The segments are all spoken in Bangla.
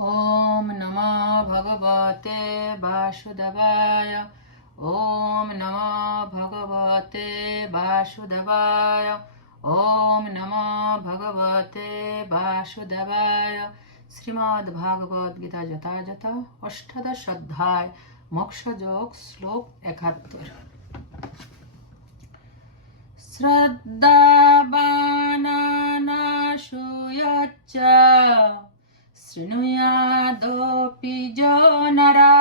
ॐ नमो भगवते वासुदेवाय ॐ नमो भगवते वासुदेवाय ॐ नमो भगवते वासुदेवाय শ্রীমদ্ গীতা যথাযথ অষ্টাদশ অধ্যায় মোক্ষযোগ শ্লোক একাত্তর শ্রদ্ধাবানাশুয়চ্চ শৃণুয়াদপি যো নরা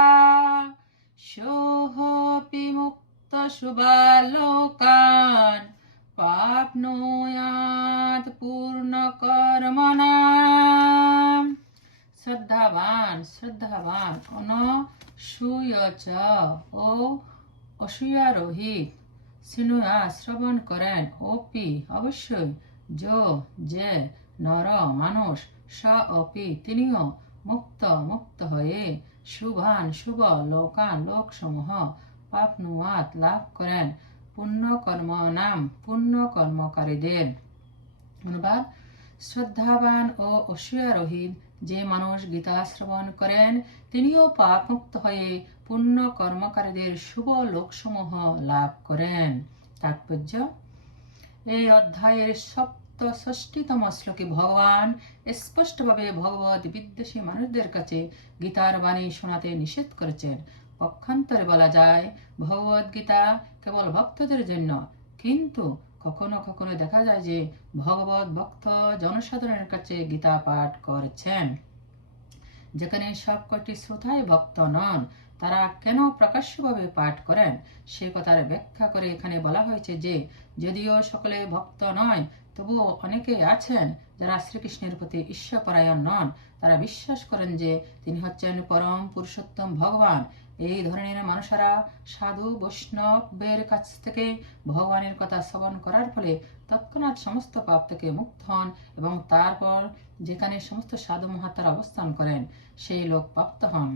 সোহপি মুক্ত শুভালোকান পাপ্নুয়াত পূর্ণ কর্মণা শ্রদ্ধাবান শ্রদ্ধাবান অনসূয়চ ও অসূয়ারোহিত সিনুয়া শ্রবণ করেন ওপি অবশ্যই যো যে নর মানুষ স অপি, তিনিও মুক্ত মুক্ত হয়ে শুভান, শুভ লোকান, লোকসমূহ পাপনুয়াত লাভ করেন। পুণ্য কর্ম নাম পুণ্য কর্মকারীদের অনুবাদ, শ্রদ্ধাবান ও অসূয়ারোহিত যে মানুষ গীতা শ্রবণ করেন, তিনিও পাপ মুক্ত হয়ে পুণ্য কর্মকারীদের শুভ লোকসমূহ লাভ করেন। তাৎপর্য, এই অধ্যায়ের সপ্ত ষষ্ঠীতম শ্লোকে ভগবান স্পষ্টভাবে ভগবত বিদ্বেষী মানুষদের কাছে গীতার বাণী শোনাতে নিষেধ করেছেন। পক্ষান্তরে বলা যায়, ভগবত গীতা কেবল ভক্তদের জন্য, কিন্তু কখনো কখনো দেখা যায় যে ভগবত ভক্ত জনসাধারণের কাছে গীতা পাঠ করছেন। যেখানে সবকটি শ্রোতায় ভক্ত নন, তারা কেন প্রকাশ্যভাবে পাঠ করেন? সে কথার ব্যাখ্যা করে এখানে বলা হয়েছে যে, যদিও সকলে ভক্ত নয় তবুও অনেকে আছেন যারা শ্রীকৃষ্ণের প্রতি ঈশ্বরপরায়ণ নন। তারা বিশ্বাস করেন যে তিনি হচ্ছেন পরম পুরুষোত্তম ভগবান। এই ধরনের মানুষেরা সাধু বৈষ্ণবের কাছ থেকে ভগবানের কথা শ্রবণ করার ফলে তৎক্ষণাৎ সমস্ত পাপ থেকে মুক্ত হন এবং তারপর যেখানে সমস্ত সাধু মহাত্মারা অবস্থান করেন, সেই লোক প্রাপ্ত হন।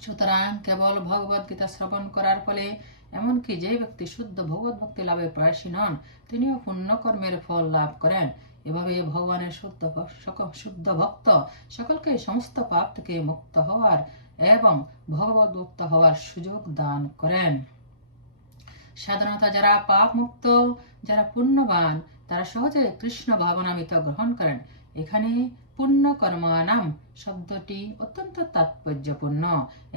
সুতরাং কেবল ভগবত গীতা শ্রবণ করার ফলে এমনকি যে ব্যক্তি শুদ্ধ ভগবত ভক্তি লাভে প্রয়াসী নন, তিনিও পুণ্যকর্মের ফল লাভ করেন। এভাবে ভগবানের শুদ্ধ শুদ্ধ ভক্ত সকলকে সমস্ত পাপ থেকে মুক্ত হওয়ার এবং ভগবত মুক্ত হওয়ার সুযোগ দান করেন। সাধারণত যারা পাপ মুক্ত, যারা পুণ্যবান, তারা সহজে কৃষ্ণ ভাবনামিত গ্রহণ করেন। এখানে পুণ্য কর্মানাম শব্দটি অত্যন্ত তাৎপর্যপূর্ণ।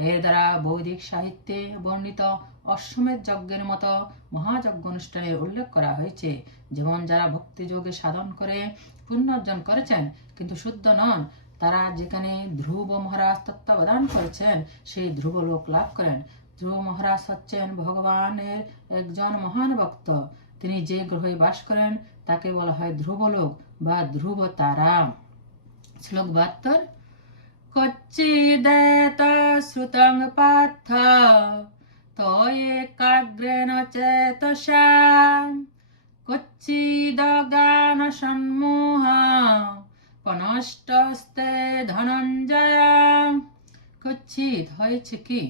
এর দ্বারা বৈদিক সাহিত্যে বর্ণিত অশ্বমেধ যজ্ঞের মতো মহাযজ্ঞ অনুষ্ঠানের উল্লেখ করা হয়েছে। যেমন যারা ভক্তিযোগে সাধন করে, পুণ্য অর্জন করেছেন, কিন্তু শুদ্ধ নন, তারা যেখানে ধ্রুব মহারাজ তত্ত্বাবধান করেছেন, সেই ধ্রুব লোক লাভ করেন। ধ্রুব মহারাজ হচ্ছেন ভগবানের একজন মহান ভক্ত। তিনি যে গ্রহে বাস করেন, তাকে বলা হয় ধ্রুবলোক বা ধ্রুব তারা। শ্লোক বাহাত্তর। কচ্চিদেত শ্রুতং পার্থ। চেতসা কচ্চিদজ্ঞান সম্মোহ পনষ্টস্তে ধনঞ্জয় কচ্ছিত হয়েছে কি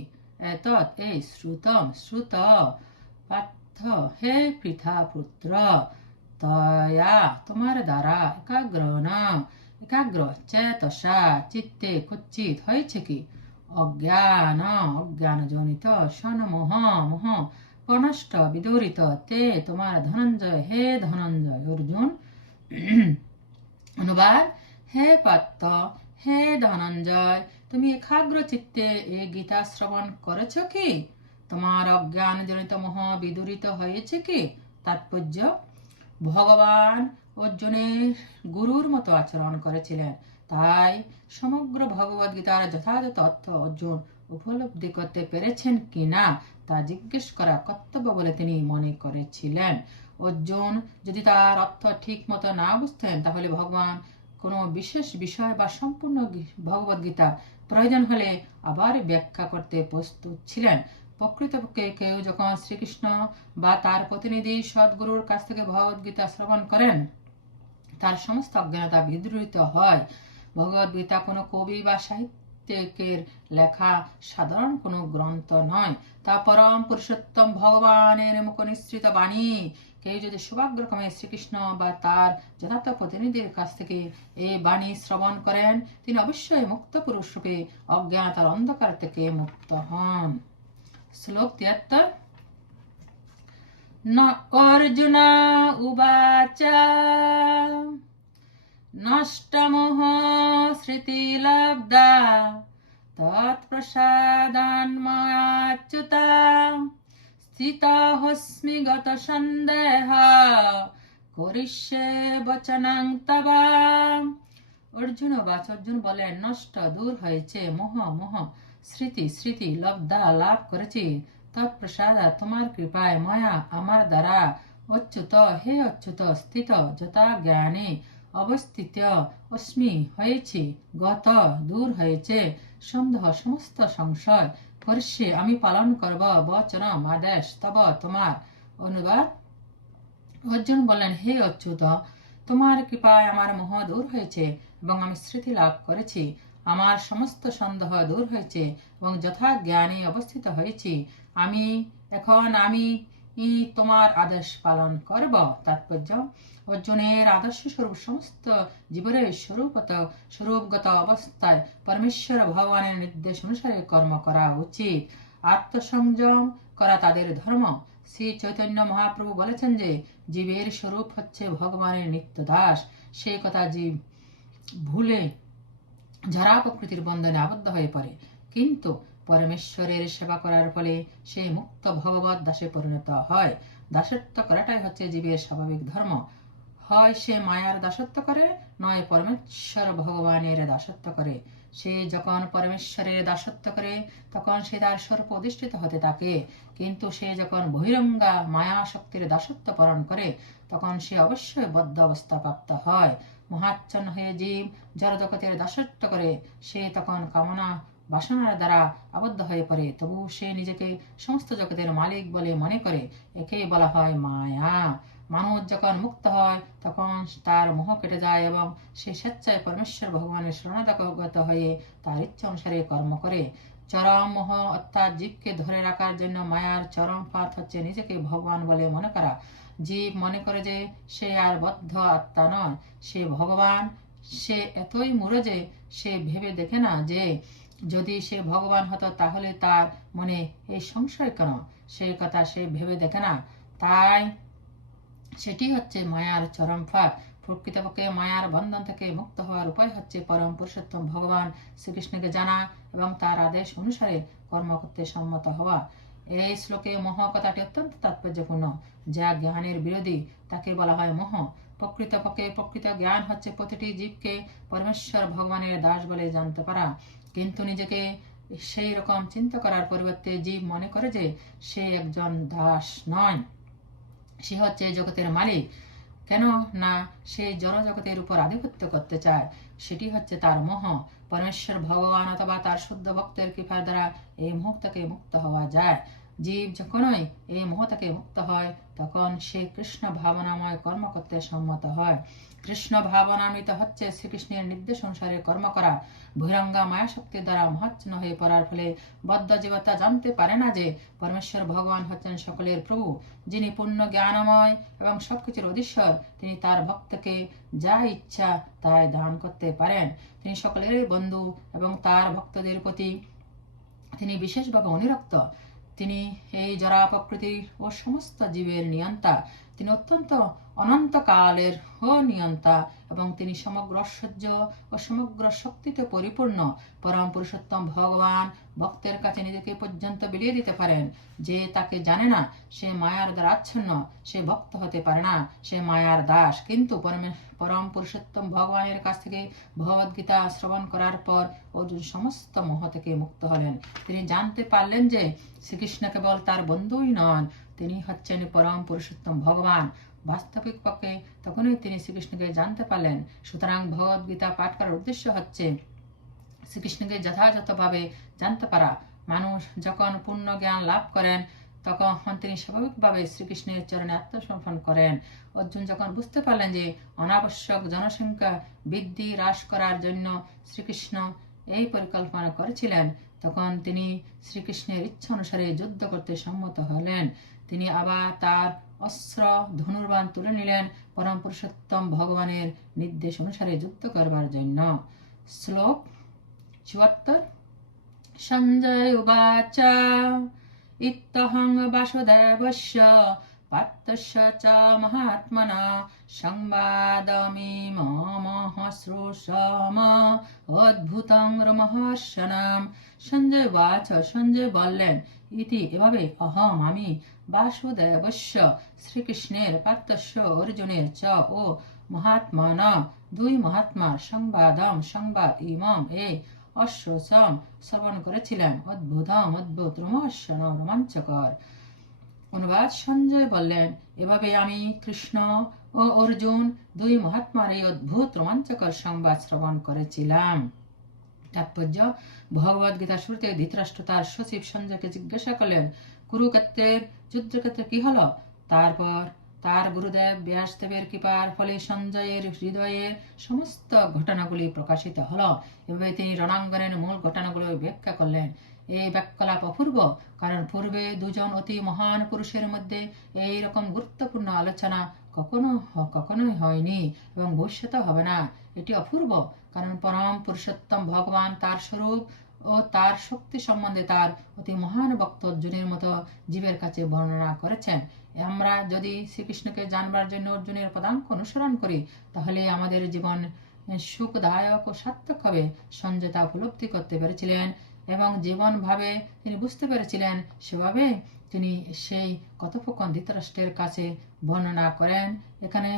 এতৎ এই শ্রুতম শ্রুত পার্থ হে পৃথা পুত্র তয়া তোমার দ্বারা একাগ্র না একাগ্র চেতসা চিত্তে কুচ্ছিত হয়েছে কি অজ্ঞান, অজ্ঞানজনিত, সনমোহ, মোহ পনষ্ট বিদরিত, তে তোমার ধনঞ্জয়, হে ধনঞ্জয় অর্জুন। অনুবাদ, হে পাত্র হে ধনঞ্জয়, তুমি একাগ্র চিত্তে এই গীতা শ্রবণ করেছ কি? তোমার অজ্ঞান জনিত মোহ বিদূরিত হয়েছে কি? তাৎপর্য, ভগবান অর্জুনের গুরুর মতো আচরণ করেছিলেন। তাই সমগ্র ভগবদ গীতার যথাযথ অর্থ অর্জুন উপলব্ধি করতে পেরেছেন কিনা তা জিজ্ঞেস করা কর্তব্য বলে তিনি মনে করেছিলেন। অর্জুন যদি তার অর্থ ঠিক মতো না বুঝতেন, তাহলে ভগবান কোনো বিশেষ বিষয় বা সম্পূর্ণ ভগবদ গীতা প্রয়োজন হলে আবার ব্যাখ্যা করতে প্রস্তুত ছিলেন। প্রকৃতপক্ষে কেউ যখন শ্রীকৃষ্ণ বা তার প্রতিনিধি সদ্গুরুর কাছ থেকে ভগবদ গীতা শ্রবণ করেন, তার সমস্ত অজ্ঞানতা বিদ্রোহিত হয়। ভগবদ গীতা কোনো কবি বা সাহিত্যিকের লেখা সাধারণ কোনো গ্রন্থ নয় তা পরম পুরুষোত্তম ভগবানের মুখ নিঃসৃত বাণী কেউ যদি সৌভাগ্যক্রমে শ্রীকৃষ্ণ বা তার যথার্থ প্রতিনিধির কাছ থেকে এই বাণী শ্রবণ করেন তিনি অবশ্যই মুক্ত পুরুষ রূপে অজ্ঞানতার অন্ধকার থেকে মুক্ত হন শ্লোক তিয়াত্তর न अर्जुन उवाच নষ্টমোহ স্মৃতিলব্ধা তৎপ্রসাদান্ময়াচ্যুতা স্থিতহস্মি গত সন্দেহ করিষ্যে বচনাং তবা অর্জুন বাচ অর্জুন বলে নষ্ট দূর হয়েছে মোহ মোহ স্মৃতি স্মৃতি লব্ধা লাভ করেছি তৎপ্রসাদ তোমার কৃপায় ময়া আমার দ্বারা অচ্যুত হে অচ্যুত স্থিত যথা জ্ঞানে অবস্থিত অস্মি হয়েছি, গত দূর হয়েছে। সন্দেহ সমস্ত সংশয় করিষ্যে আমি পালন করব, বচনম আদেশ, তব তোমার অনুবাদ। অর্জুন বলেন হে অচ্যুত, তোমার কৃপায় আমার মোহ দূর হয়েছে এবং আমি স্মৃতি লাভ করেছি। আমার সমস্ত সন্দেহ দূর হয়েছে এবং যথা জ্ঞানে অবস্থিত হয়েছি। আমি, এখন আমি তোমার আদেশ পালন করব। তাৎপর্য অর্জুনের আদর্শ স্বরূপ সমস্ত জীবনের স্বরূপত স্বরূপগত অবস্থায় পরমেশ্বর ভগবানের নির্দেশ অনুসারে কর্ম করা উচিত। আত্মসংযম করা তাদের ধর্ম। শ্রী চৈতন্য মহাপ্রভু বলেছেন যে, জীবের স্বরূপ হচ্ছে ভগবানের নিত্য দাস সেই কথা জীব ভুলে যারা প্রকৃতির বন্ধনে আবদ্ধ হয়ে পড়ে। কিন্তু পরমেশ্বরের সেবা করার ফলে সে মুক্ত ভগবত দাসে পরিণত হয়। দাসত্ব করাটাই হচ্ছে জীবের স্বাভাবিক ধর্ম। হয় সে মায়ার দাসত্ব করে, নয় পরমেশ্বর ভগবানের দাসত্ব করে। সে যখন পরমেশ্বরের দাসত্ব করে, তখন সে তার স্বরূপ অধিষ্ঠিত হতে থাকে। কিন্তু সে যখন বহিরঙ্গা মায়া শক্তির দাসত্ব পালন করে, তখন সে অবশ্যই বদ্ধ অবস্থা প্রাপ্ত হয়। মহাচ্ছন্ন হয়ে জীব জড়জগতের দাসত্ব করে, সে তখন কামনা বাসনার দ্বারা আবদ্ধ হয়ে পড়ে। তবু সে নিজেকে সমস্ত জগতের মালিক বলে মনে করে। একে বলা হয় মায়া। মানুষ যখন মুক্ত হয়, তখন তার মোহ কেটে যায় এবং সে স্বেচ্ছায় পরমেশ্বর ভগবানের শরণাগত হয়ে তার ইচ্ছা অনুসারে কর্ম করে। চরম মোহ অর্থাৎ জীবকে ধরে রাখার জন্য মায়ার চরম পাথ হচ্ছে নিজেকে ভগবান বলে মনে করা। জীব মনে করে যে সে আর বদ্ধ আত্মা নয়। সে ভগবান। সে এতই মূঢ় যে সে ভেবে দেখে না যে যদি সে ভগবান হতো, তাহলে তার মনে এই সংশয় কেন? সেই কথা সে ভেবে দেখে না। তাই সেটি হচ্ছে মায়ার চরম ফাঁক প্রকৃতপক্ষে মায়ার বন্ধন থেকে মুক্ত হওয়ার উপায় হচ্ছে পরম পুরুষোত্তম ভগবান শ্রীকৃষ্ণকে জানা এবং তার আদেশ অনুসারে কর্ম করতে সম্মত হওয়া। এই শ্লোকে মোহ কথাটি অত্যন্ত তাৎপর্যপূর্ণ। যা জ্ঞানের বিরোধী, তাকে বলা হয় মোহ। প্রকৃতপক্ষে প্রকৃত জ্ঞান হচ্ছে প্রতিটি জীবকে পরমেশ্বর ভগবানের দাস বলে জানতে পারা। কিন্তু নিজেকে সেই রকম চিন্তা করার পরিবর্তে জীব মনে করে যে সে একজন দাস নয়। সে হচ্ছে জগতের মালিক। কেন না সে জনজগতের উপর আধিপত্য করতে চায়? সেটি হচ্ছে তার মোহ। পরমেশ্বর ভগবান অথবা তার শুদ্ধ ভক্তের কৃপার দ্বারা এই মোহ থেকে মুক্ত হওয়া যায়। জীব যখনই এই মোহ থেকে মুক্ত হয়, তখন সে কৃষ্ণ ভাবনাময় কর্ম করতে সম্মত হয়। কৃষ্ণ ভাবনামৃত হচ্ছে শ্রীকৃষ্ণের নির্দেশ অনুসারে কর্ম করা। বহিরঙ্গা মায়া শক্তির দ্বারা মহাচ্ছন্ন হয়ে পড়ার ফলে বদ্ধ জীবতা জানতে পারে না যে পরমেশ্বর ভগবান হচ্ছেন সকলের প্রভু, যিনি পূর্ণ জ্ঞানময় এবং সবকিছুর অধীশ্বর। তিনি তার ভক্তকে যা ইচ্ছা তাই দান করতে পারেন। তিনি সকলের বন্ধু এবং তার ভক্তদের প্রতি তিনি বিশেষভাবে অনুরক্ত। তিনি এই জরা প্রকৃতির ও সমস্ত জীবের নিয়ন্তা। তিনি অত্যন্ত অনন্তকালের নিয়ন্তা এবং তিনি সমগ্র ঐশ্বর্য ও সমগ্র শক্তিতে পরিপূর্ণ। পরম পুরুষোত্তম ভগবান ভক্তের কাছে নিজেকে পর্যন্ত বিলিয়ে দিতে পারেন যে তাকে জানে না, সে মায়ার দ্বারা আচ্ছন্ন, সে ভক্ত হতে পারে না, সে মায়ার দাস। কিন্তু পরম পুরুষোত্তম ভগবানের কাছ থেকে ভগবদ্গীতা শ্রবণ করার পর অর্জুন সমস্ত মোহ থেকে মুক্ত হলেন। তিনি জানতে পারলেন যে শ্রীকৃষ্ণ কেবল তার বন্ধুই নন তিনি হচ্ছেন পরম পুরুষোত্তম ভগবান। বাস্তবিক পক্ষে তখনই তিনি শ্রীকৃষ্ণকে জানতে পারলেন। সুতরাং ভগবদ গীতা পাঠ করার উদ্দেশ্য হচ্ছে শ্রীকৃষ্ণকে যথাযথভাবে জানতে পারা। মানুষ যখন পূর্ণ জ্ঞান লাভ করেন, তখন তিনি স্বাভাবিকভাবে শ্রীকৃষ্ণের চরণে আত্মসমর্পণ করেন। অর্জুন যখন বুঝতে পারলেন যে অনাবশ্যক জনসংখ্যা বৃদ্ধি হ্রাস করার জন্য শ্রীকৃষ্ণ এই পরিকল্পনা করেছিলেন, তখন তিনি শ্রীকৃষ্ণের ইচ্ছা অনুসারে যুদ্ধ করতে সম্মত হলেন। তিনি আবার তার অস্ত্র ধনুর্বাণ তুলে নিলেন পরম পুরুষোত্তম ভগবানের নির্দেশ অনুসারে যুদ্ধ করবার জন্য। শ্লোক চুয়াত্তর। সঞ্জয় উবাচ। ইত্যহং বাসুদেবস্য পার্থস্য চ মহাত্মনা সংবাদমিমহ শ্রুষম অদ্ভুতং রমহর্ষণাম। সঞ্জয় বাচ সঞ্জয় বললেন, ইতি এভাবে অহম আমি বাসুদেবস্য শ্রীকৃষ্ণের পার্থস্য অর্জুনের চ ও মহাত্মন দুই মহাত্মার সংবাদম সংবাদ ইমম এ অশ্বসম শ্রবণ করেছিলাম অদ্ভুতম অদ্ভুত রোমহর্ষণ রোমাঞ্চকর অনুবাদ সঞ্জয় বললেন এভাবে আমি কৃষ্ণ ও অর্জুন দুই মহাত্মার এই অদ্ভুত রোমাঞ্চকর সংবাদ শ্রবণ করেছিলাম তাৎপর্য ভগবদ গীতা শুরুতে ধৃতরাষ্ট্র তার সচিব সঞ্জয়কে জিজ্ঞাসা করলেন কুরুক্ষেত্রের যুদ্ধক্ষেত্রে কি হলো? তারপর তার গুরুদেব ব্যাসদেবের কৃপার ফলে সঞ্জয়ের হৃদয়ে সমস্ত ঘটনাগুলি প্রকাশিত হলো। এভাবে তিনি রণাঙ্গনের মূল ঘটনাগুলো ব্যাখ্যা করলেন। এই ব্যাকলাপ অপূর্ব, কারণ পূর্বে দুজন অতি মহান পুরুষের মধ্যে এই রকম গুরুত্বপূর্ণ আলোচনা কখনো কখনোই হয়নি এবং ভবিষ্যতে হবে না। এটি অপূর্ব, কারণ পরম পুরুষোত্তম ভগবান তার স্বরূপ ও তার শক্তি সম্বন্ধে তার অতি মহান ভক্ত অর্জুনের মতো জীবের কাছে বর্ণনা করেছেন। আমরা যদি শ্রীকৃষ্ণকে জানবার জন্য অর্জুনের পদাঙ্ক অনুসরণ করি, তাহলে আমাদের জীবন সুখদায়ক ও সার্থক হবে সঞ্জয় তা উপলব্ধি করতে পেরেছিলেন এবং জীবনভাবে তিনি বুঝতে পেরেছিলেন সেভাবে তিনি সেই কথোপকথন ধৃতরাষ্ট্রের কাছে বর্ণনা করেন। এখানে,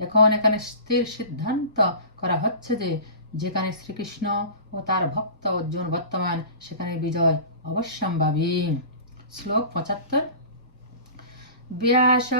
এখন এখানে স্থির সিদ্ধান্ত করা হচ্ছে যে যেখানে শ্রীকৃষ্ণ ও তার ভক্ত অর্জুন বর্তমান, সেখানে বিজয় অবশ্যম্ভাবী। শ্লোক পঁচাত্তর। ব্যাস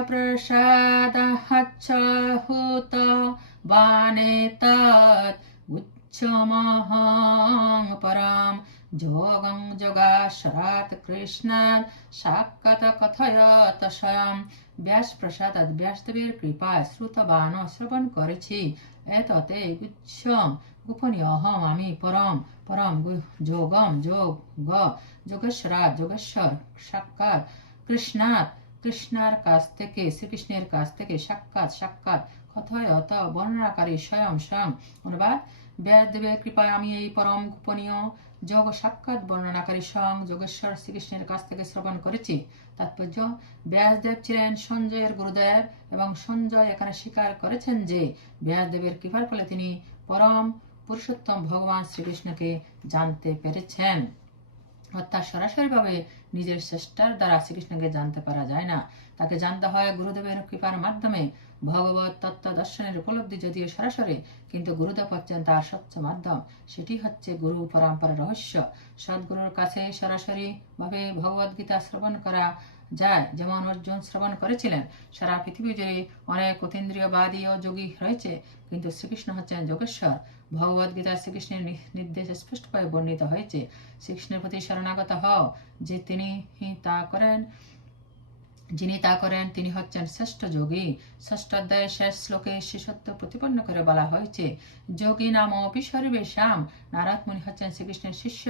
বানে তৎ উচ্চমহং পরম। যোগং যোগাশরাত কৃষ্ণাৎ সাক্ষাৎ কথয়ত স্বয়ং। ব্যাস প্রসাদ ব্যাসদেবের কৃপায় শ্রুতবান শ্রবণ করেছি। এততে গুচ্ছম গোপনীয় অহম আমি পরম পরম যোগম যোগ গ যোগেশ্বরাত যোগেশ্বর সাক্ষাৎ কৃষ্ণাৎ কৃষ্ণার কাছ থেকে শ্রীকৃষ্ণের কাছ থেকে সাক্ষাৎ সাক্ষাৎ কথয়ত বর্ণনাকারী স্বয়ং স্বয়ং অনুবাদ ব্যাসদেবের কৃপায় আমি এই পরম গোপনীয় যোগ সাক্ষাৎ বর্ণনাকারী স্বয়ং যোগেশ্বর শ্রীকৃষ্ণের কাছ থেকে শ্রবণ করেছি তাৎপর্য ব্যাসদেব ছিলেন সঞ্জয়ের গুরুদেব এবং সঞ্জয় এখানে স্বীকার করেছেন যে ব্যাসদেবের কৃপার ফলে তিনি পরম পুরুষোত্তম ভগবান শ্রীকৃষ্ণকে জানতে পেরেছেন। অর্থাৎ সরাসরিভাবে নিজের চেষ্টার দ্বারা শ্রীকৃষ্ণকে জানতে পারা যায় না। তাকে জানতে হয় গুরুদেবের কৃপার মাধ্যমে। ভগবত তত্ত্ব দর্শনের উপলব্ধি যদিও সরাসরি, কিন্তু গুরুদেব হচ্ছেন তার স্বচ্ছ মাধ্যম। সেটি হচ্ছে গুরু পরম্পরার রহস্য। সদ্গুরুর কাছে সরাসরি ভাবে ভগবদ গীতা শ্রবণ করা যায়। যেমন অর্জুন শ্রবণ করেছিলেন, সারা পৃথিবী জুড়ে অনেক অতীন্দ্রিয়বাদী ও যোগী রয়েছে। কিন্তু শ্রীকৃষ্ণ হচ্ছেন যোগেশ্বর। ভগবদ গীতা শ্রীকৃষ্ণের নির্দেশে স্পষ্টভাবে বর্ণিত হয়েছে, শ্রীকৃষ্ণের প্রতি শরণাগত হও যে তিনি তা করেন, যিনি তা করেন, তিনি হচ্ছেন শ্রেষ্ঠ যোগী। ষষ্ঠ অধ্যায়ের শেষ শ্লোকে শিষ্যত্ব প্রতিপন্ন করে বলা হয়েছে, যোগী নাম অপি সর্বেশাম। নারদ মুনি হচ্ছেন শ্রীকৃষ্ণের শিষ্য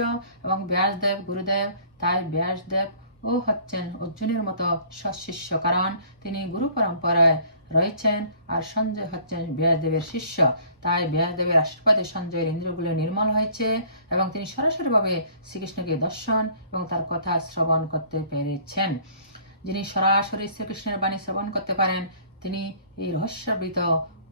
এবং ব্যাসদেব, গুরুদেব, তাই ব্যাসদেব ও হচ্ছেন অর্জুনের মতো সৎশিষ্য কারণ তিনি গুরু পরম্পরায় রয়েছেন আর সঞ্জয় হচ্ছেন ব্যাসদেবের শিষ্য। তাই ব্যাসদেবের আশীর্বাদে সঞ্জয়ের ইন্দ্রিয়গুলো নির্মল হয়েছে এবং তিনি সরাসরিভাবে শ্রীকৃষ্ণকে দর্শন এবং তার কথা শ্রবণ করতে পেরেছেন। যিনি সরাসরি শ্রীকৃষ্ণের বাণী শ্রবণ করতে পারেন, তিনি এই রহস্যাবৃত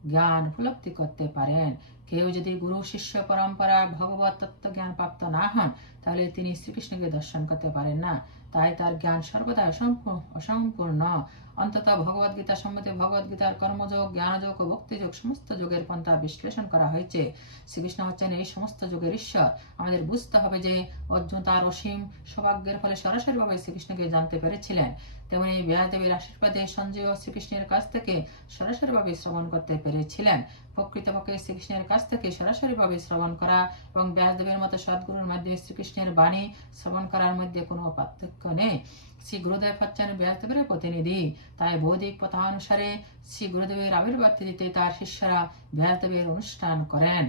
জ্ঞান উপলব্ধি করতে পারেন। কেউ যদি গুরু, শিষ্য, পরম্পরা, ভগবত তত্ত্ব জ্ঞান প্রাপ্ত না হন, তাহলে তিনি শ্রীকৃষ্ণকে দর্শন করতে পারেন না। তাই তার জ্ঞান সর্বদা অসম্পূ- অসম্পূর্ণ। অন্তত ভগবদ গীতা সম্বন্ধে ভগবদ গীতার কর্মযোগ, জ্ঞানযোগ ও ভক্তিযোগ সমস্ত যোগের পন্থা বিশ্লেষণ করা হয়েছে। শ্রীকৃষ্ণ হচ্ছেন এই সমস্ত যোগের ঈশ্বর। আমাদের বুঝতে হবে যে অর্জুন তার অসীম সৌভাগ্যের ফলে সরাসরিভাবে শ্রীকৃষ্ণকে জানতে পেরেছিলেন। তেমনি ব্যাসদেবের আশীর্বাদে সঞ্জয় শ্রীকৃষ্ণের কাছ থেকে সরাসরিভাবে শ্রবণ করতে পেরেছিলেন। প্রকৃতপক্ষে শ্রীকৃষ্ণের কাছ থেকে সরাসরিভাবে শ্রবণ করা এবং ব্যাসদেবের মতো সদ্গুরুর মাধ্যমে শ্রীকৃষ্ণের বাণী শ্রবণ করার মধ্যে কোনো পার্থক্য নেই। শ্রী গুরুদেব হচ্ছেন ব্যাসদেবের প্রতিনিধি। তাই বৈদিক প্রথা অনুসারে শ্রী গুরুদেবের আবির্ভাব তিথিতে তার শিষ্যরা ব্যাসদেবের অনুষ্ঠান করেন।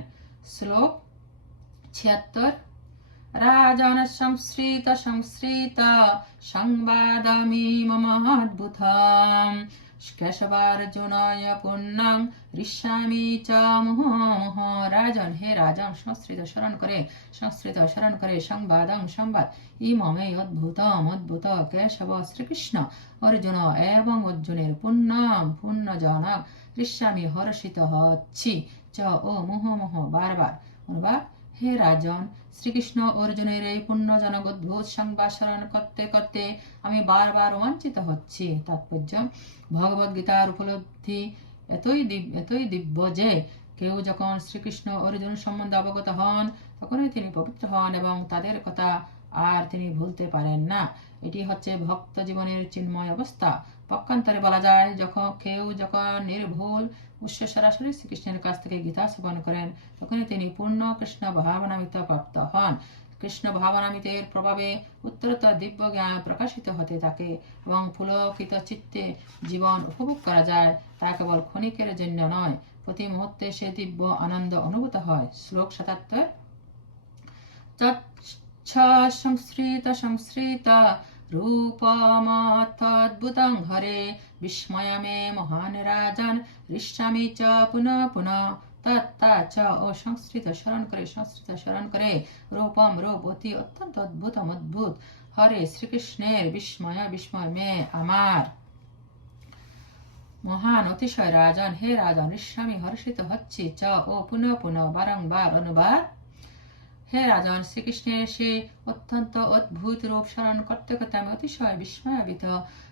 শ্লোক ছিয়াত্তর। রাজন সংশ্রিত সংশ্রিত সংবাদমি মমাদ্ভুতম কেশবার্জুনায় পুণ্যং ঋষ্যামি চ মুহ রাজন হে রাজন সংস্কৃত স্মরণ করে সংস্কৃত স্মরণ করে সংবাদং সংবাদ ইমমে অদ্ভুতম অদ্ভুত কেশব শ্রীকৃষ্ণ অর্জুন এবং অর্জুনের পুণ্যম পুণ্যজনক ঋষ্যামি হর্ষিত হচ্ছি চ ও মুহ মুহ বারবার অনুবাদ হে রাজন, শ্রীকৃষ্ণ অর্জুনের এই পুণ্যজনক অদ্ভুত সংবাদ স্মরণ করতে করতে আমি বারবার রোমাঞ্চিত হচ্ছি। তাৎপর্য ভগবদ গীতার উপলব্ধি এতই এতই দিব্য যে কেউ যখন শ্রীকৃষ্ণ অর্জুন সম্বন্ধে অবগত হন, তখনই তিনি পবিত্র হন এবং তাদের কথা আর তিনি ভুলতে পারেন না। এটি হচ্ছে ভক্ত জীবনের চিন্ময় অবস্থা। পক্ষান্তরে বলা যায়, যখন কেউ যখন নির্ভুল উৎস সরাসরি শ্রীকৃষ্ণের কাছ থেকে গীতা শ্রবণ করেন, তখনই তিনি পূর্ণ কৃষ্ণ ভাবনামিত প্রাপ্ত হন। কৃষ্ণ ভাবনামিতের প্রভাবে দিব্য জ্ঞান প্রকাশিত হতে থাকে এবং পুলকিত চিত্তে জীবন উপভোগ করা যায়, তা কেবল ক্ষণিকের জন্য নয়, প্রতি মুহূর্তে সে দিব্য আনন্দ অনুভূত হয়। শ্লোক সাতাত্তর। তচ্ছ সংস্কৃত রূপমথদ্ভুতং হরে মে মহান রাজন ঋষ্যামি চ পুনঃ পুনঃ তত্তা চ ও সংস্কৃত স্মরণ করে সংস্কৃত স্মরণ করে রূপম রূপ অতি অত্যন্ত অদ্ভুতম অদ্ভুত হরে শ্রীকৃষ্ণের বিস্ময় বিস্ময় মে আমার মহান অতিশয় রাজন হে রাজন ঋষ্যামি হর্ষিত হচ্ছি চ ও পুনঃ পুনঃ বারংবার অনুবাদ হে রাজন শ্রীকৃষ্ণের সে অত্যন্ত অদ্ভুত রূপ স্মরণ করতে করতে আমি অতিশয় বিস্ময়াবিত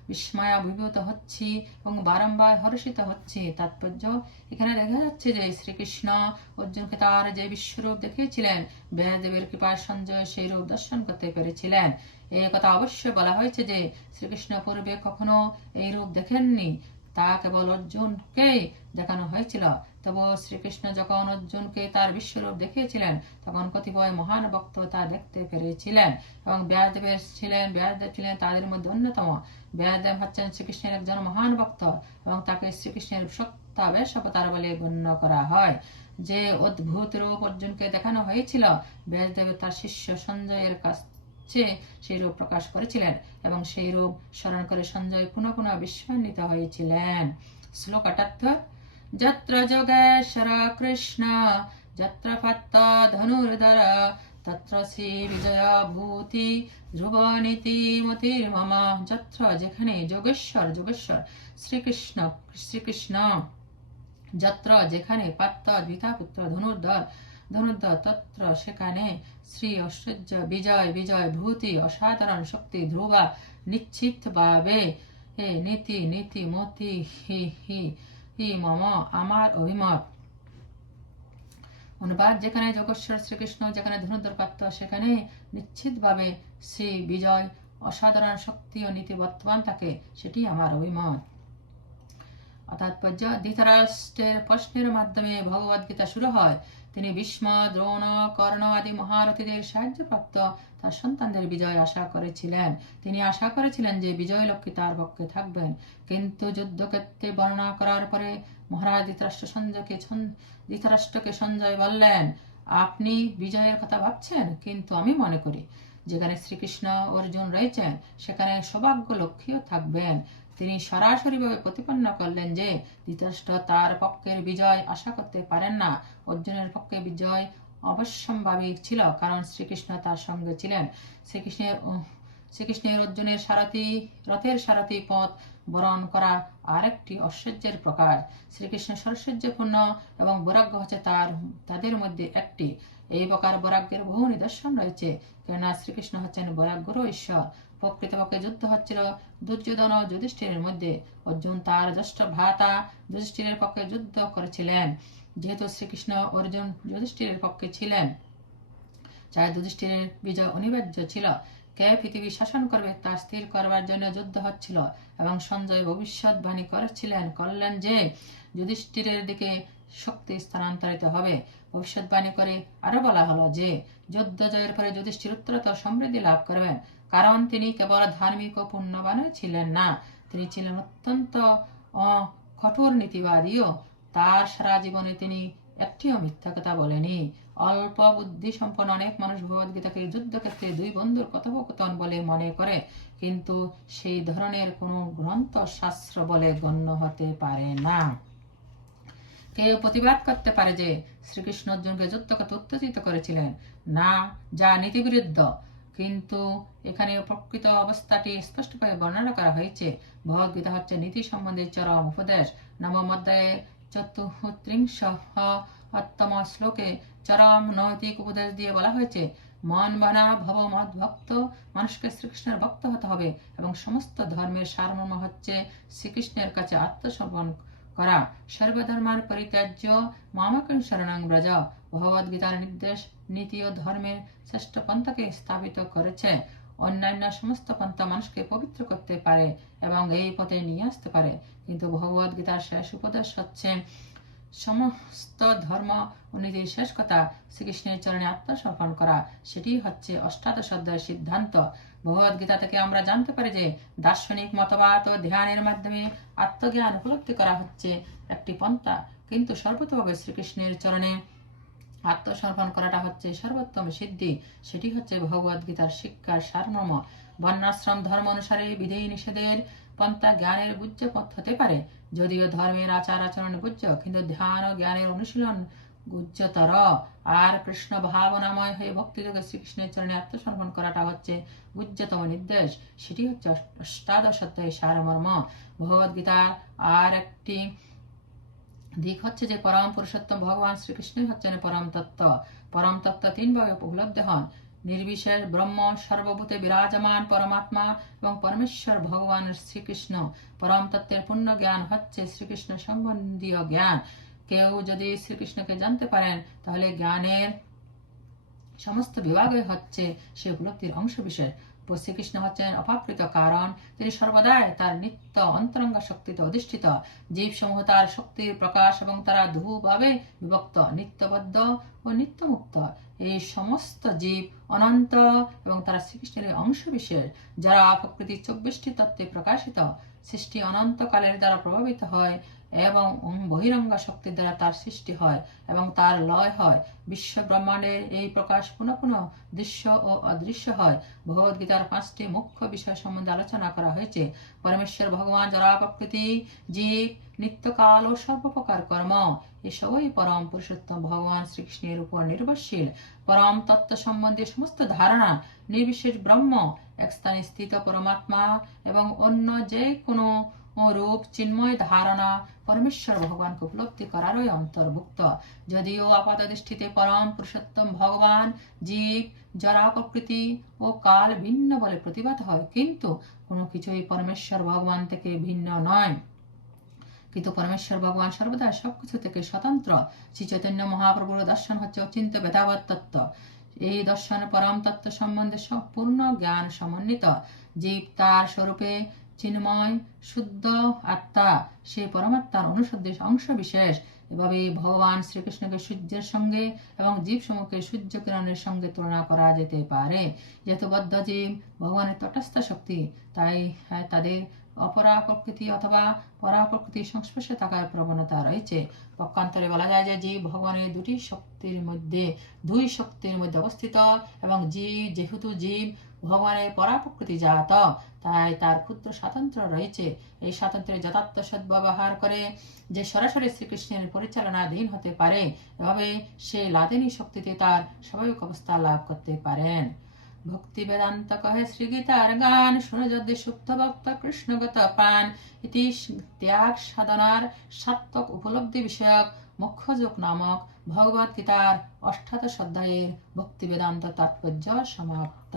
বিস্ময়াভিভূত হচ্ছি এবং বারংবার হর্ষিত হচ্ছি। তাৎপর্য, এখানে দেখা যাচ্ছে যে শ্রীকৃষ্ণ অর্জুনকে তার যে বিশ্বরূপ দেখিয়েছিলেন, ব্যাসদেবের কৃপায় সঞ্জয় সেই রূপ দর্শন করতে পেরেছিলেন। এই কথা অবশ্যই বলা হয়েছে যে শ্রীকৃষ্ণ পূর্বে কখনো এই রূপ দেখেননি। তা কেবল অর্জুনকেই দেখানো হয়েছিল। তবু শ্রীকৃষ্ণ যখন অর্জুনকে তার বিশ্বরূপ দেখিয়েছিলেন, তখন কতিপয় মহান ভক্ত তা দেখতে পেরেছিলেন এবং ব্যাসদেবের ছিলেন, ব্যাসদেব ছিলেন তাদের মধ্যে অন্যতম। ব্যাসদেব হচ্ছেন শ্রীকৃষ্ণের একজন মহান ভক্ত এবং তাকে শ্রীকৃষ্ণের সত্যাবেশ অবতার বলে গণ্য করা হয়। যে অদ্ভুত রূপ অর্জুনকে দেখানো হয়েছিল, ব্যাসদেব তার শিষ্য সঞ্জয়ের কাছে সেই রূপ প্রকাশ করেছিলেন এবং সেই রূপ স্মরণ করে সঞ্জয় পুনঃ পুনঃ বিস্মান্বিত হয়েছিলেন। শ্লোক আটাত্তর যত্র যোগেশ্বর কৃষ্ণ যত্র পত্ত ধনুর্ধর তত্র শ্রী বিজয় ভূতি ধ্রুব নীতি মতির মম যত্র যেখানে যোগেশ্বর যোগেশ্বর শ্রীকৃষ্ণ শ্রীকৃষ্ণ যত্র যেখানে পাত্র দ্বিতাপুত্র ধনুর্ধর ধনুর্ধর তত্র সেখানে শ্রী ঐশ্বর্য বিজয় বিজয় ভূতি অসাধারণ শক্তি ধ্রুবা নিশ্চিত ভাবে হে নীতি নীতি মতি হি হি মম আমার অভিমত অনুবাদ যেখানে যোগেশ্বর শ্রীকৃষ্ণ, যেখানে ধনুর্ধর প্রাপ্ত, সেখানে নিশ্চিতভাবে শ্রী বিজয় অসাধারণ শক্তি ও নীতি বর্তমান থাকে, সেটি আমার অভিমত। তাৎপর্য ধৃতরাষ্ট্রের প্রশ্নের মাধ্যমে ভগবদ্গীতা শুরু হয়। তিনি ভীষ্ম, দ্রোণ, কর্ণ আদি মহারথীদের সাহায্যপ্রাপ্ত তার সন্তানদের বিজয় আশা করেছিলেন। তিনি আশা করেছিলেন যে বিজয় লক্ষ্মী তার পক্ষে থাকবেন। কিন্তু যুদ্ধক্ষেত্রে বর্ণনা করার পরে মহারাজ ধৃতরাষ্ট্র সঞ্জয়কে ধৃতরাষ্ট্রকে সঞ্জয় বললেন, আপনি বিজয়ের কথা ভাবছেন, কিন্তু আমি মনে করি, যেখানে শ্রীকৃষ্ণ অর্জুন রয়েছেন, সেখানে সৌভাগ্য লক্ষ্মীও থাকবেন। তিনি সরাসরিভাবে প্রতিপন্ন করলেন যে, ধৃতরাষ্ট্র তার পক্ষের বিজয় আশা করতে পারেন না। অর্জুনের পক্ষে বিজয় অবশ্যম্ভাবী ছিল, কারণ শ্রীকৃষ্ণ তার সঙ্গে ছিলেন। শ্রীকৃষ্ণের শ্রীকৃষ্ণের অর্জুনের সারথি, রথের সারথি পথ বরণ করা আরেকটি ঐশ্বর্যের প্রকাশ। শ্রীকৃষ্ণ সরস্বর্যপূর্ণ এবং বৈরাগ্য হচ্ছে তার, তাদের মধ্যে একটি। এই প্রকার বৈরাগ্যের বহু নিদর্শন রয়েছে, কেননা শ্রীকৃষ্ণ হচ্ছেন বৈরাগ্যর ঈশ্বর। প্রকৃতপক্ষে যুদ্ধ হচ্ছিল দুর্যোধন ও যুধিষ্ঠিরের মধ্যে। অর্জুন তার জ্যেষ্ঠ ভ্রাতা যুধিষ্ঠিরের পক্ষে যুদ্ধ করেছিলেন। যেহেতু শ্রীকৃষ্ণ অর্জুন যুধিষ্ঠিরের পক্ষে ছিলেন চাই যুধিষ্ঠিরের বিজয় অনিবার্য ছিল। কে পৃথিবী শাসন করবে তা স্থির করবার জন্য যুদ্ধ হচ্ছিল এবং সঞ্জয় ভবিষ্যৎবাণী করেছিলেন, করলেন যে যুধিষ্ঠিরের দিকে শক্তি স্থানান্তরিত হবে। ভবিষ্যৎবাণী করে আরও বলা হলো যে যুদ্ধ জয়ের পরে যুধিষ্ঠির উত্তরতর সমৃদ্ধি লাভ করবেন। কারণ তিনি কেবল ধার্মিক ও পুণ্যবানই ছিলেন না, তিনি ছিলেন অত্যন্ত কঠোর নীতিবাদীও। তার সারা জীবনে তিনি একটিও মিথ্যা কথা বলেনি। অল্প বুদ্ধি সম্পন্ন অনেক মানুষ ভগবদ্গীতাকে যুদ্ধক্ষেত্রে দুই বন্ধুর কথোপকথন বলে মনে করে, কিন্তু সেই ধরনের কোনো গ্রন্থ শাস্ত্র বলে গণ্য হতে পারে না। কেউ প্রতিবাদ করতে পারে যে শ্রীকৃষ্ণ অর্জুনকে যুদ্ধকে উত্তেজিত করেছিলেন। না, যা নীতিবিরুদ্ধ। কিন্তু এখানে প্রকৃত অবস্থাটি স্পষ্টভাবে বর্ণনা করা হয়েছে। ভগবদ্গীতা হচ্ছে নীতি সম্বন্ধে চরম উপদেশ। নবম অধ্যায়ে চতুর্ত্রিংশ অত্তম শ্লোকে চরম নৈতিক উপদেশ দিয়ে বলা হয়েছে, মন বানা ভব মত ভক্ত মানুষকে শ্রীকৃষ্ণের ভক্ত হতে হবে এবং সমস্ত ধর্মের সারমর্ম হচ্ছে শ্রীকৃষ্ণের কাছে আত্মসমর্পণ করা। সর্বধর্মার পরিত্যাজ্য মামাকং শরণং ব্রজ ভগবদ্গীতার নির্দেশ, নীতি ও ধর্মের শ্রেষ্ঠ পন্থাকে স্থাপিত করেছে। অন্যান্য সমস্ত পন্থা মানুষকে পবিত্র করতে পারে এবং এই পথে নিয়ে আসতে পারে। কিন্তু ভগবদ্গীতার শেষ উপদেশ হচ্ছে, সমস্ত ধর্ম ও নীতির শেষ কথা শ্রীকৃষ্ণের চরণে আত্মসমর্পণ করা। সেটি হচ্ছে অষ্টাদশ অধ্যায়ের সিদ্ধান্ত। ভগবদ্গীতা থেকে আমরা জানতে পারি যে, দার্শনিক মতবাদ ও ধ্যানের মাধ্যমে আত্মজ্ঞান উপলব্ধি করা হচ্ছে একটি পন্থা। কিন্তু সর্বতভাবে শ্রীকৃষ্ণের চরণে আত্মসমর্পণ করাটা হচ্ছে সর্বোত্তম সিদ্ধি। সেটি হচ্ছে ভগবদ্গীতার শিক্ষার সারমর্ম। বর্ণাশ্রম ধর্ম অনুসারে বিধি নিষেধের পন্থা জ্ঞানের গুজ্জ পথ হতে পারে। যদিও ধর্মের আচার আচরণ গুজ্জ কিন্তু ধ্যান ও জ্ঞানের অনুশীলন গুজ্জতর। আর কৃষ্ণ ভাবনাময় হয়ে ভক্তিযোগে শ্রীকৃষ্ণের চরণে আত্মসমর্পণ করাটা হচ্ছে গুজ্জতম নির্দেশ। সেটি হচ্ছে অষ্টাদশ অধ্যায় সারমর্ম। ভগবদ্গীতার আর একটি দিক হচ্ছে যে পরম পুরুষোত্তম ভগবান শ্রীকৃষ্ণই হচ্ছেন পরম তত্ত্ব। পরম তত্ত্ব তিনভাবে উপলব্ধ হন। নির্বিশেষ ব্রহ্ম, সর্বভূতে বিরাজমান পরমাত্মা এবং পরমেশ্বর ভগবান শ্রীকৃষ্ণ। পরম তত্ত্বের পূর্ণ জ্ঞান হচ্ছে শ্রীকৃষ্ণ সম্বন্ধীয় জ্ঞান। কেউ যদি শ্রীকৃষ্ণকে জানতে পারেন, তাহলে জ্ঞানের সমস্ত বিভাগই হচ্ছে সে উপলব্ধির অংশ বিশেষ শ্রীকৃষ্ণ হচ্ছেন অপাকৃত কারণ। তিনি সর্বদাই তার নিত্য অন্তরঙ্গ শক্তিতে অধিষ্ঠিত। জীব সমূহ তার শক্তির প্রকাশ এবং তারা দুভাবে বিভক্ত, নিত্যবদ্ধ ও নিত্যমুক্ত। এই সমস্ত জীব অনন্ত এবং তারা শ্রীকৃষ্ণের অংশ বিশেষ যারা প্রকৃতির চব্বিশটি তত্ত্বে প্রকাশিত, সৃষ্টি অনন্তকালের দ্বারা প্রভাবিত হয়। এবং বহিরঙ্গ শক্তির দ্বারা তার সৃষ্টি হয় এবং তার লয় হয়। বিশ্ব ব্রহ্মাণ্ডের এই প্রকাশ পুনঃ পুনঃ দৃশ্য ও অদৃশ্য হয়। ভগবদ্গীতার পাঁচটি মুখ্য বিষয় সম্বন্ধে আলোচনা করা হয়েছে। পরমেশ্বর, ভগবান, যারা প্রকৃতি, জীব, নিত্যকাল ও সর্বপ্রকার কর্ম এসবই পরম পুরুষোত্তম ভগবান শ্রীকৃষ্ণের উপর নির্ভরশীল। পরম তত্ত্ব সম্বন্ধে সমস্ত ধারণা, নির্বিশেষ ব্রহ্ম এক স্থানে স্থিত পরমাত্মা এবং অন্য যে কোনো রূপ চিন্ময় ধারণা পরমেশ্বর ভগবানকে উপলব্ধি করারই অন্তর্ভুক্ত। যদিও আপাত দৃষ্টিতে পরম পুরুষোত্তম ভগবান জীব জরা প্রকৃতি ও কাল ভিন্ন বলে প্রতিবাদ হয়, কিন্তু কোনো কিছুই পরমেশ্বর ভগবান থেকে ভিন্ন নয়। কিন্তু পরমেশ্বর ভগবান সর্বদা সবকিছু থেকে স্বতন্ত্র। শ্রী চৈতন্য মহাপ্রভুর দর্শন হচ্ছে অচিন্ত বেদাবত তত্ত্ব। এই দর্শন পরম তত্ত্ব সম্বন্ধে সম্পূর্ণ জ্ঞান সমন্বিত। জীব তার স্বরূপে চিন্ময়, শুদ্ধ আত্মা, সে পরমাত্মার অনুসদ্দেশ অংশ বিশেষ এভাবে ভগবান শ্রীকৃষ্ণকে সূর্যের সঙ্গে এবং জীব সমুখে সূর্য কিরণের সঙ্গে তুলনা করা যেতে পারে। যেহেতু বদ্ধ জীব ভগবানের তটস্থ শক্তি, তাই, তাদের অপরা প্রকৃতি অথবা পরা প্রকৃতির সংস্পর্শে থাকার প্রবণতা রয়েছে। পক্ষান্তরে বলা যায় যে জীব ভগবানের দুটি শক্তির মধ্যে, দুই শক্তির মধ্যে অবস্থিত এবং জীব, যেহেতু জীব ভগবানের পরা প্রকৃতি জাত, তাই তার ক্ষুদ্র স্বাতন্ত্র রয়েছে। এই স্বাতন্ত্র্যের যথার্থ সদ্ব্যবহার করে যে সরাসরি শ্রীকৃষ্ণের পরিচালনাধীন হতে পারে, এভাবে সে লাদেনী শক্তিতে তার স্বাভাবিক অবস্থা লাভ করতে পারেন। ভক্তি বেদান্ত কহে শ্রীগীতার গান শুনে যদি সুপ্ত ভক্ত কৃষ্ণগত পান ইতি ত্যাগ সাধনার সাত্তক উপলব্ধি বিষয়ক মুখ্যযোগ নামক ভগবত গীতার অষ্টাদশ অধ্যায়ের ভক্তি বেদান্ত তাৎপর্য সমাপ্ত